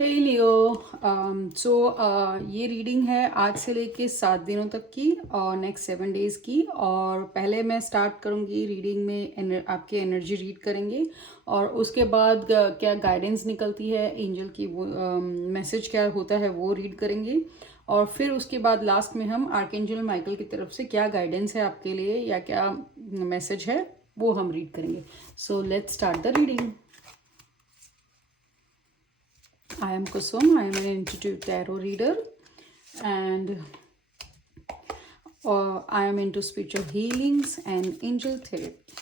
हे लियो। सो ये रीडिंग है आज से लेके 7 दिनों तक की और नेक्स्ट 7 डेज़ की। और पहले मैं स्टार्ट करूँगी रीडिंग में आपके एनर्जी रीड करेंगे और उसके बाद क्या गाइडेंस निकलती है एंजल की, वो मैसेज क्या होता है वो रीड करेंगे। और फिर उसके बाद लास्ट में हम आर्कएंजल माइकल की तरफ से क्या गाइडेंस है आपके लिए या क्या मैसेज है वो हम रीड करेंगे। So let's start the reading. I am Kusum. I am an Intuitive Tarot reader, and I am into spiritual healings and angel therapy.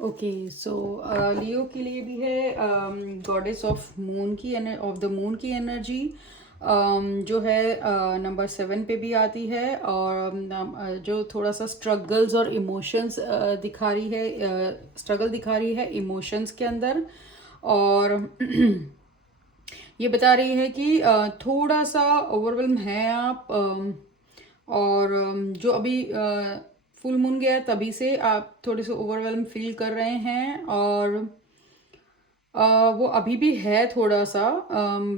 Okay, so Leo के लिए भी है गॉडेस ऑफ मून की of the moon की energy जो है number 7 पे भी आती है। और जो थोड़ा सा स्ट्रगल्स और इमोशंस दिखा रही है, स्ट्रगल दिखा रही है इमोशंस के अंदर। और ये बता रही है कि थोड़ा सा ओवरवेल्म है आप, और जो अभी फुल मून गया तभी से आप थोड़े से ओवरवेल्म फील कर रहे हैं। और वो अभी भी है थोड़ा सा,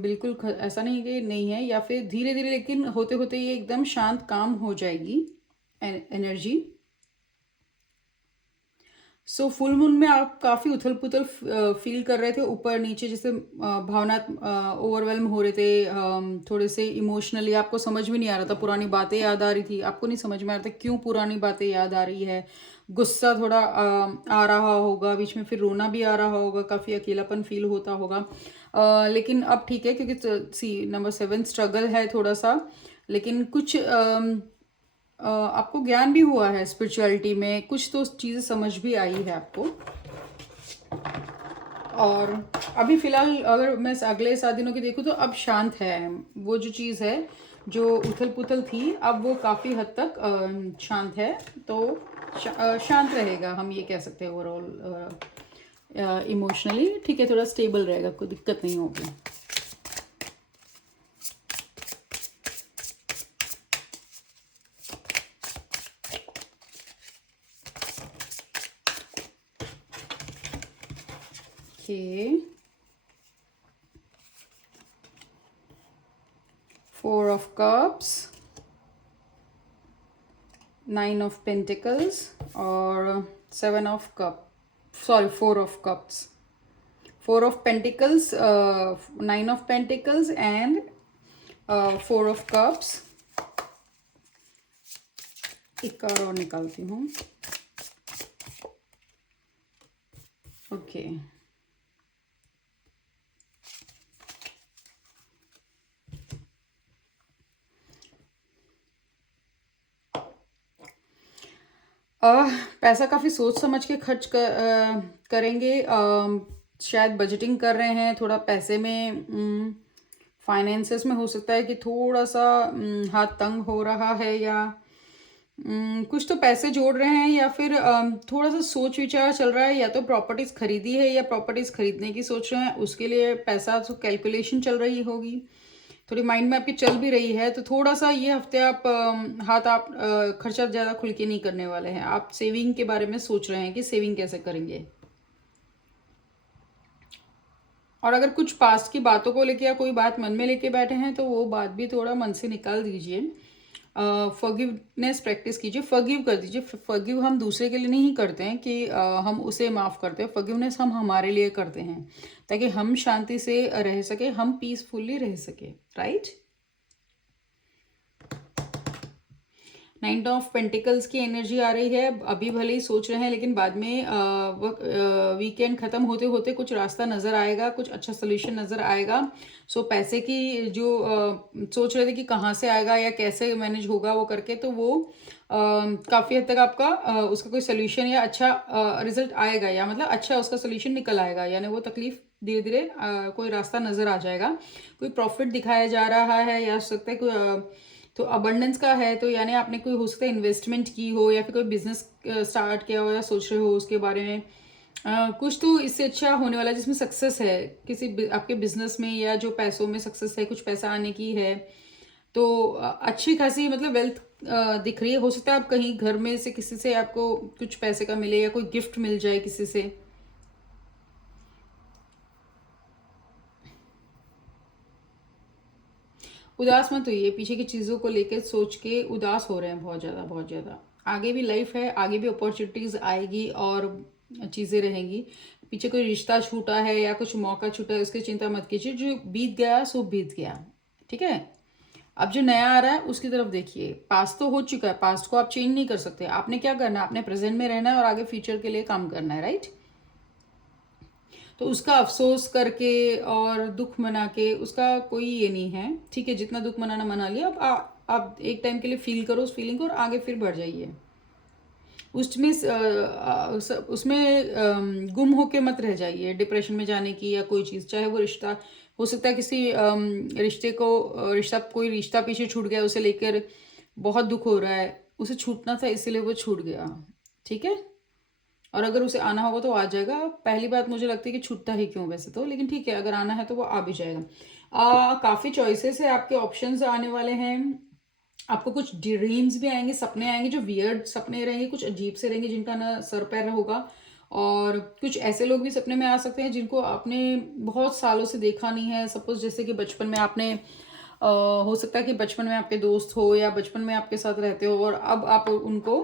बिल्कुल ऐसा नहीं कि नहीं है, या फिर धीरे धीरे लेकिन होते होते ये एकदम शांत काम हो जाएगी एनर्जी। सो फुल मून में आप काफ़ी उथल पुथल फील कर रहे थे, ऊपर नीचे, जैसे भावना ओवरवेलम हो रहे थे, थोड़े से इमोशनली आपको समझ में नहीं आ रहा था, पुरानी बातें याद आ रही थी, आपको नहीं समझ में आ रहा था क्यों पुरानी बातें याद आ रही है। गुस्सा थोड़ा आ रहा होगा बीच में, फिर रोना भी आ रहा होगा, काफ़ी अकेलापन फील होता होगा। लेकिन अब ठीक है क्योंकि सी नंबर 7 स्ट्रगल है थोड़ा सा, लेकिन कुछ आपको ज्ञान भी हुआ है स्पिरिचुअलिटी में, कुछ तो चीज़ें समझ भी आई है आपको। और अभी फिलहाल अगर मैं अगले 7 दिनों की देखूँ तो अब शांत है। वो जो चीज़ है जो उथल पुथल थी, अब वो काफ़ी हद तक शांत है। तो शांत रहेगा, हम ये कह सकते हैं ओवरऑल। इमोशनली ठीक है, थोड़ा स्टेबल रहेगा, कोई दिक्कत नहीं होगी। Okay. 4 of Cups, 9 of Pentacles, or 7 of Cups. Sorry, 4 of Cups. 4 of Pentacles, 9 of Pentacles, and 4 of Cups. एक कार्ड और निकालती हूँ। ओके, पैसा काफ़ी सोच समझ के खर्च करेंगे। शायद बजटिंग कर रहे हैं थोड़ा पैसे में, फाइनेंसेस में हो सकता है कि थोड़ा सा हाथ तंग हो रहा है, या कुछ तो पैसे जोड़ रहे हैं, या फिर थोड़ा सा सोच विचार चल रहा है, या तो प्रॉपर्टीज खरीदी है या प्रॉपर्टीज खरीदने की सोच रहे हैं, उसके लिए पैसा तो कैलकुलेशन चल रही होगी, थोड़ी माइंड में आपकी चल भी रही है। तो थोड़ा सा ये हफ्ते आप खर्चा ज़्यादा खुल के नहीं करने वाले हैं। आप सेविंग के बारे में सोच रहे हैं कि सेविंग कैसे करेंगे। और अगर कुछ पास्ट की बातों को लेके या कोई बात मन में लेके बैठे हैं तो वो बात भी थोड़ा मन से निकाल दीजिए। फॉरगिवनेस प्रैक्टिस कीजिए, फॉरगिव कर दीजिए। फॉरगिव हम दूसरे के लिए नहीं करते हैं कि हम उसे माफ़ करते हैं, फॉरगिवनेस हम हमारे लिए करते हैं ताकि हम शांति से रह सके, हम पीसफुली रह सके, राइट। 9 ऑफ पेंटिकल्स की एनर्जी आ रही है। अभी भले ही सोच रहे हैं लेकिन बाद में वीकेंड ख़त्म होते होते कुछ रास्ता नज़र आएगा, कुछ अच्छा सोल्यूशन नज़र आएगा। सो पैसे की जो सोच रहे थे कि कहाँ से आएगा या कैसे मैनेज होगा वो करके, तो वो काफ़ी हद तक आपका उसका कोई सोल्यूशन या अच्छा रिजल्ट आएगा, या मतलब अच्छा उसका सोल्यूशन निकल आएगा, यानी वो तकलीफ धीरे धीरे कोई रास्ता नज़र आ जाएगा। कोई प्रॉफिट दिखाया जा रहा है, या हो सकता है कोई तो अबंडेंस का है, तो यानी आपने कोई हो सकता है इन्वेस्टमेंट की हो, या फिर कोई बिजनेस स्टार्ट किया हो या सोच रहे हो उसके बारे में। कुछ तो इससे अच्छा होने वाला है जिसमें सक्सेस है किसी आपके बिजनेस में, या जो पैसों में सक्सेस है, कुछ पैसा आने की है। तो अच्छी खासी मतलब वेल्थ दिख रही है। हो सकता है आप कहीं घर में से किसी से आपको कुछ पैसे का मिले या कोई गिफ्ट मिल जाए किसी से। उदास मत होइए, पीछे की चीज़ों को लेकर सोच के उदास हो रहे हैं बहुत ज़्यादा बहुत ज़्यादा। आगे भी लाइफ है, आगे भी अपॉर्चुनिटीज़ आएगी और चीज़ें रहेंगी। पीछे कोई रिश्ता छूटा है या कुछ मौका छूटा है, उसकी चिंता मत कीजिए। जो बीत गया सो बीत गया, ठीक है। अब जो नया आ रहा है उसकी तरफ देखिए। पास्ट तो हो चुका है, पास्ट को आप चेंज नहीं कर सकते। आपने क्या करना है, आपने प्रेजेंट में रहना है और आगे फ्यूचर के लिए काम करना है, राइट। तो उसका अफसोस करके और दुख मना के उसका कोई ये नहीं है, ठीक है। जितना दुख मनाना मना लिया। अब आप एक टाइम के लिए फील करो उस फीलिंग को और आगे फिर बढ़ जाइए। उसमें उसमें गुम होके मत रह जाइए, डिप्रेशन में जाने की या कोई चीज़। चाहे वो रिश्ता हो सकता है, किसी रिश्ता कोई रिश्ता पीछे छूट गया, उसे लेकर बहुत दुख हो रहा है। उसे छूटना था इसीलिए वो छूट गया, ठीक है। और अगर उसे आना होगा तो आ जाएगा। पहली बात मुझे लगती है कि छूटता ही क्यों वैसे तो, लेकिन ठीक है, अगर आना है तो वो आ भी जाएगा। काफ़ी चॉइसेस है, आपके ऑप्शंस आने वाले हैं। आपको कुछ ड्रीम्स भी आएंगे, सपने आएंगे जो वियर्ड सपने रहेंगे, कुछ अजीब से रहेंगे, जिनका ना सर पैर होगा। और कुछ ऐसे लोग भी सपने में आ सकते हैं जिनको आपने बहुत सालों से देखा नहीं है। सपोज जैसे कि बचपन में आपने हो सकता है कि बचपन में आपके दोस्त हो या बचपन में आपके साथ रहते हो और अब आप उनको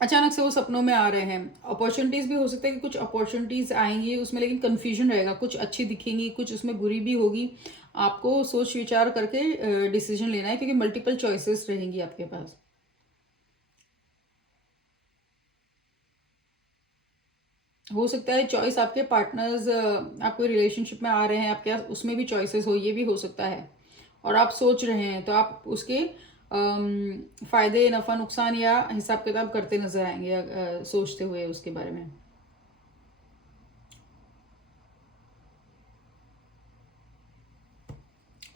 अचानक से वो सपनों में आ रहे हैं। अपॉर्चुनिटीज भी हो सकता है कि कुछ अपॉर्चुनिटीज आएंगी उसमें, लेकिन कंफ्यूजन रहेगा। कुछ अच्छी दिखेंगी, कुछ उसमें बुरी भी होगी। आपको सोच विचार करके डिसीजन लेना है, क्योंकि मल्टीपल चॉइसेस रहेंगी आपके पास। हो सकता है चॉइस आपके पार्टनर्स आपको रिलेशनशिप में आ रहे हैं, आपके पास उसमें भी चॉइसेस हो, ये भी हो सकता है। और आप सोच रहे हैं तो आप उसके फायदे नफा नुकसान या हिसाब किताब करते नजर आएंगे, सोचते हुए उसके बारे में।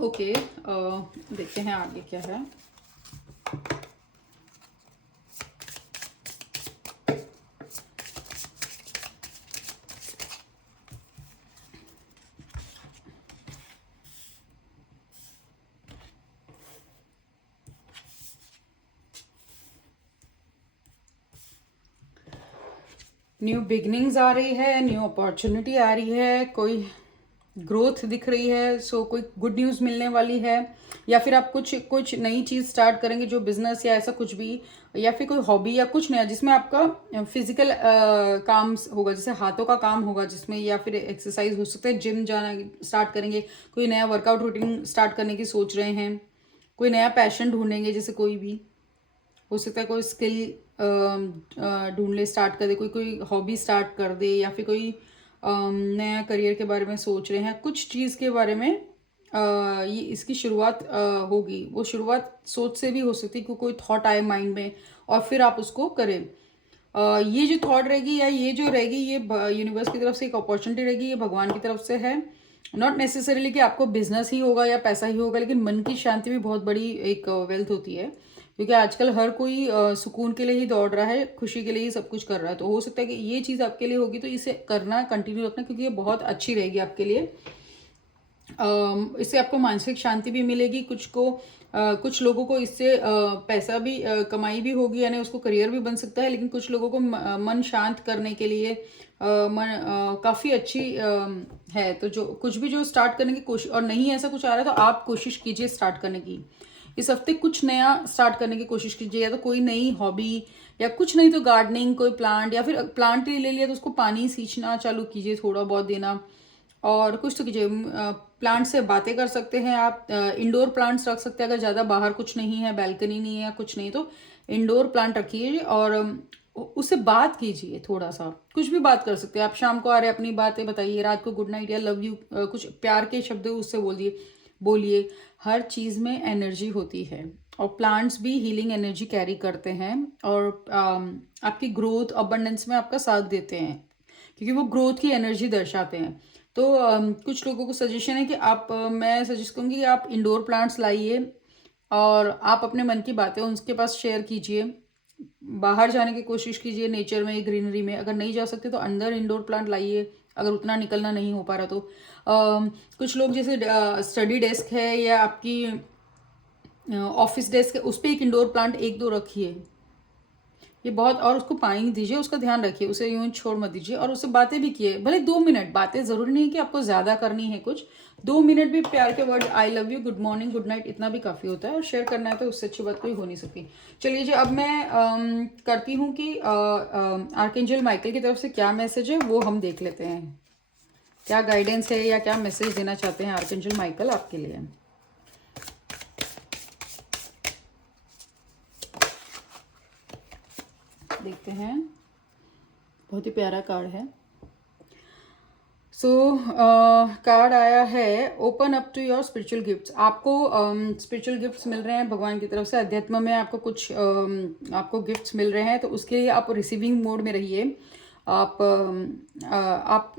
ओके, देखते हैं आगे क्या है। न्यू बिगनिंग्स आ रही है, न्यू अपॉर्चुनिटी आ रही है, कोई ग्रोथ दिख रही है। सो कोई गुड न्यूज़ मिलने वाली है, या फिर आप कुछ कुछ नई चीज़ स्टार्ट करेंगे, जो बिजनेस या ऐसा कुछ भी, या फिर कोई हॉबी या कुछ नया जिसमें आपका फिजिकल काम होगा, जैसे हाथों का काम होगा जिसमें, या फिर एक्सरसाइज हो सकता है, जिम जाना स्टार्ट करेंगे, कोई नया वर्कआउट रूटीन स्टार्ट करने की सोच रहे हैं, कोई नया पैशन ढूंढेंगे। जैसे कोई भी हो सकता है, कोई स्किल ढूंढने स्टार्ट कर दे, कोई कोई हॉबी स्टार्ट कर दे, या फिर कोई नया करियर के बारे में सोच रहे हैं। कुछ चीज़ के बारे में ये इसकी शुरुआत होगी। वो शुरुआत सोच से भी हो सकती है कि कोई थॉट आए माइंड में और फिर आप उसको करें। ये जो थॉट रहेगी या ये जो रहेगी, ये यूनिवर्स की तरफ से एक अपॉर्चुनिटी रहेगी, ये भगवान की तरफ से है। नॉट नेसेसरीली कि आपको बिजनेस ही होगा या पैसा ही होगा, लेकिन मन की शांति भी बहुत बड़ी एक वेल्थ होती है। क्योंकि आजकल हर कोई सुकून के लिए ही दौड़ रहा है, खुशी के लिए ही सब कुछ कर रहा है। तो हो सकता है कि ये चीज़ आपके लिए होगी, तो इसे करना कंटिन्यू रखना, क्योंकि ये बहुत अच्छी रहेगी आपके लिए। इससे आपको मानसिक शांति भी मिलेगी। कुछ लोगों को इससे पैसा भी कमाई भी होगी, यानी उसको करियर भी बन सकता है। लेकिन कुछ लोगों को मन शांत करने के लिए काफ़ी अच्छी है। तो जो कुछ भी जो स्टार्ट करने की कोशिश, और नहीं ऐसा कुछ आ रहा है तो आप कोशिश कीजिए स्टार्ट करने की। इस हफ्ते कुछ नया स्टार्ट करने की कोशिश कीजिए, या तो कोई नई हॉबी, या कुछ नहीं तो गार्डनिंग, कोई प्लांट, या फिर प्लांट ले लिया तो उसको पानी सींचना चालू कीजिए, थोड़ा बहुत देना। और कुछ तो कीजिए। प्लांट से बातें कर सकते हैं आप। इंडोर प्लांट्स रख सकते हैं, अगर ज़्यादा बाहर कुछ नहीं है, बैल्कनी नहीं है, कुछ नहीं, तो इंडोर प्लांट रखिए और उससे बात कीजिए। थोड़ा सा कुछ भी बात कर सकते हैं आप। शाम को आ रहे अपनी बातें बताइए, रात को गुड नाइट या लव यू, कुछ प्यार के शब्द उससे बोलिए। हर चीज़ में एनर्जी होती है, और प्लांट्स भी हीलिंग एनर्जी कैरी करते हैं, और आपकी ग्रोथ अबंडेंस में आपका साथ देते हैं, क्योंकि वो ग्रोथ की एनर्जी दर्शाते हैं। तो कुछ लोगों को सजेशन है कि मैं सजेस्ट करूँगी कि आप इंडोर प्लांट्स लाइए और आप अपने मन की बातें उनके पास शेयर कीजिए। बाहर जाने की कोशिश कीजिए, नेचर में, ग्रीनरी में। अगर नहीं जा सकते तो अंदर इंडोर प्लांट लाइए, अगर उतना निकलना नहीं हो पा रहा तो। कुछ लोग जैसे स्टडी डेस्क है या आपकी ऑफिस डेस्क उस पर एक इंडोर प्लांट एक दो रखिए, ये बहुत, और उसको पानी दीजिए, उसका ध्यान रखिए, उसे यूं छोड़ मत दीजिए, और उससे बातें भी किए, भले 2 मिनट बातें, जरूरी नहीं कि आपको ज्यादा करनी है कुछ, 2 मिनट भी प्यार के word I love you, good morning, good night, इतना भी काफी होता है, और शेयर करना है तो उससे अच्छी बात कोई हो नहीं सकती। चलिए जी, अब मैं करती हूँ कि आर्कएंजल माइकल की तरफ से क्या मैसेज है वो हम देख लेते हैं, क्या गाइडेंस है या क्या मैसेज देना चाहते हैं आर्कएंजल माइकल आपके लिए। देखते हैं, बहुत ही प्यारा कार्ड है। सो कार्ड आया है open up to your spiritual gifts. आपको स्पिरिचुअल गिफ्ट्स मिल रहे हैं भगवान की तरफ से, अध्यात्म में आपको कुछ आपको गिफ्ट्स मिल रहे हैं, तो उसके लिए आप रिसीविंग मोड में रहिए। आप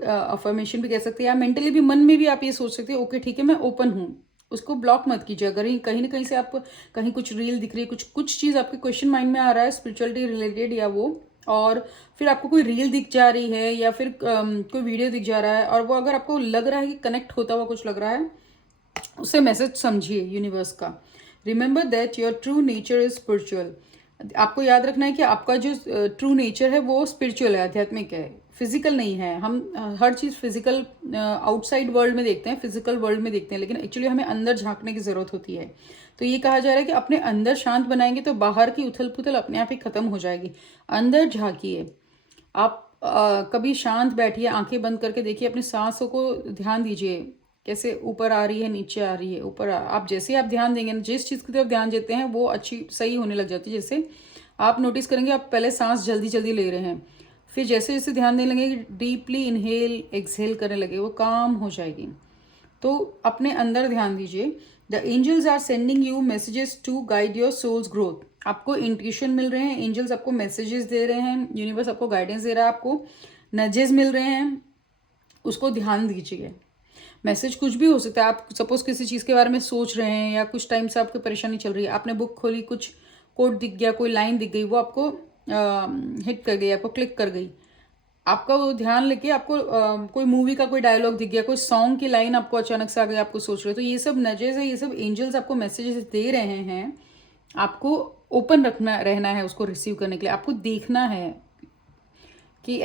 अफर्मेशन भी कह सकते हैं, या मेंटली भी, मन में भी आप ये सोच सकते हैं ओके ठीक है मैं ओपन हूँ। उसको ब्लॉक मत कीजिए, अगर कहीं ना कहीं से आप कहीं कुछ रील दिख रही है, कुछ चीज़ आपके क्वेश्चन माइंड में आ रहा है स्पिरिचुअलिटी रिलेटेड या वो, और फिर आपको कोई रील दिख जा रही है या फिर कोई वीडियो दिख जा रहा है, और वो अगर आपको लग रहा है कि कनेक्ट होता हुआ कुछ लग रहा है, उससे मैसेज समझिए यूनिवर्स का। Remember that your true nature is spiritual. आपको याद रखना है कि आपका जो ट्रू नेचर है वो स्पिरिचुअल है, आध्यात्मिक है, फिजिकल नहीं है। हम हर चीज़ फिजिकल आउटसाइड वर्ल्ड में देखते हैं, फिजिकल वर्ल्ड में देखते हैं, लेकिन एक्चुअली हमें अंदर झांकने की जरूरत होती है। तो ये कहा जा रहा है कि अपने अंदर शांत बनाएंगे तो बाहर की उथल पुथल अपने आप ही खत्म हो जाएगी। अंदर झांकिए, आप कभी शांत बैठिए, आंखें बंद करके देखिए, अपनी सांसों को ध्यान दीजिए, कैसे ऊपर आ रही है, नीचे आ रही है, आप जैसे आप ध्यान देंगे ना, जिस चीज़ की तरफ ध्यान देते हैं वो अच्छी सही होने लग जाती है। जैसे आप नोटिस करेंगे आप पहले सांस जल्दी जल्दी ले रहे हैं, फिर जैसे जैसे ध्यान देने लगे, डीपली इनहेल एक्सहेल करने लगे, वो काम हो जाएगी। तो अपने अंदर ध्यान दीजिए। The angels are sending you messages to guide your soul's growth. आपको इंट्यूशन मिल रहे हैं, एंजल्स आपको मैसेजेस दे रहे हैं, यूनिवर्स आपको गाइडेंस दे रहा है, आपको नजेस मिल रहे हैं, उसको ध्यान दीजिए। मैसेज कुछ भी हो सकता है, आप सपोज किसी चीज़ के बारे में सोच रहे हैं या कुछ टाइम से आपकी परेशानी चल रही है, आपने बुक खोली, कुछ कोड दिख गया, कोई लाइन दिख गई, वो आपको हिट कर गई, आपको क्लिक कर गई, आपका वो ध्यान लेके आपको कोई मूवी का कोई डायलॉग दिख गया, कोई सॉन्ग की लाइन आपको अचानक से आ गई, आपको सोच रहे हो, तो ये सब नजेस है, ये सब एंजल्स आपको मैसेजेस दे रहे हैं। आपको ओपन रहना है उसको रिसीव करने के लिए। आपको देखना है कि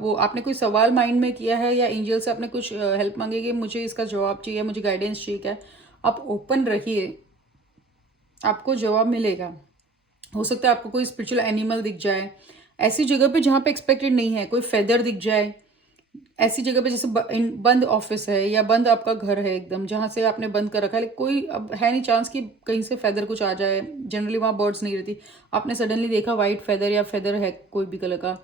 वो आपने कोई सवाल माइंड में किया है या एंजल से आपने कुछ हेल्प मांगी कि मुझे इसका जवाब चाहिए, मुझे गाइडेंस चाहिए, क्या आप ओपन रहिए, आपको जवाब मिलेगा। हो सकता है आपको कोई स्पिरिचुअल एनिमल दिख जाए, ऐसी जगह पे जहाँ पे एक्सपेक्टेड नहीं है, कोई फेदर दिख जाए, ऐसी जगह पे जैसे बंद ऑफिस है या बंद आपका घर है एकदम, जहाँ से आपने बंद कर रखा है, कोई अब है नहीं चांस कि कहीं से फेदर कुछ आ जाए, जनरली वहाँ बर्ड्स नहीं रहती, आपने सडनली देखा वाइट फेदर या फेदर है कोई भी कलर का,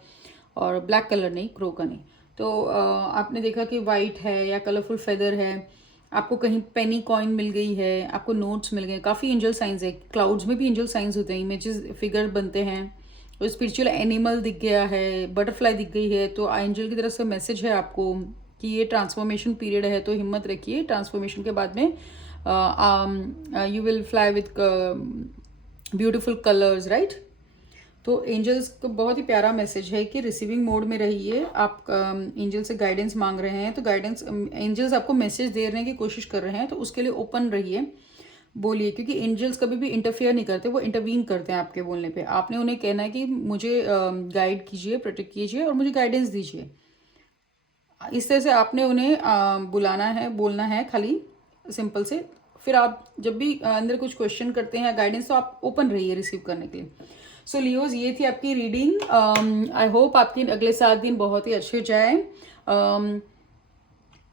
और ब्लैक कलर नहीं, क्रो का नहीं, तो आपने देखा कि वाइट है या कलरफुल फेदर है, आपको कहीं पेनी कॉइन मिल गई है, आपको नोट्स मिल गए, काफ़ी एंजल साइंस है, क्लाउड्स में भी एंजल साइंस होते हैं, इमेजेस फिगर बनते हैं, और स्पिरिचुअल एनिमल दिख गया है, बटरफ्लाई दिख गई है, तो एंजल की तरफ से मैसेज है आपको कि ये ट्रांसफॉर्मेशन पीरियड है, तो हिम्मत रखिए, ट्रांसफॉर्मेशन के बाद में you will fly with beautiful colours, right. तो एंजल्स का बहुत ही प्यारा मैसेज है कि रिसीविंग मोड में रहिए। आप एंजल से गाइडेंस मांग रहे हैं, तो गाइडेंस एंजल्स आपको मैसेज देने की कोशिश कर रहे हैं, तो उसके लिए ओपन रहिए, बोलिए, क्योंकि एंजल्स कभी भी इंटरफेयर नहीं करते, वो इंटरवीन करते हैं आपके बोलने पे। आपने उन्हें कहना है कि मुझे गाइड कीजिए, प्रोटेक्ट कीजिए और मुझे गाइडेंस दीजिए। इस तरह से आपने उन्हें बुलाना है, बोलना है, खाली सिंपल से। फिर आप जब भी अंदर कुछ क्वेश्चन करते हैं गाइडेंस, तो आप ओपन रहिए रिसीव करने के लिए। सो लियोज, ये थी आपकी रीडिंग। आई होप आपके अगले 7 दिन बहुत ही अच्छे जाए,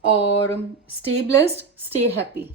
और स्टे ब्लेस्ड, स्टे हैप्पी।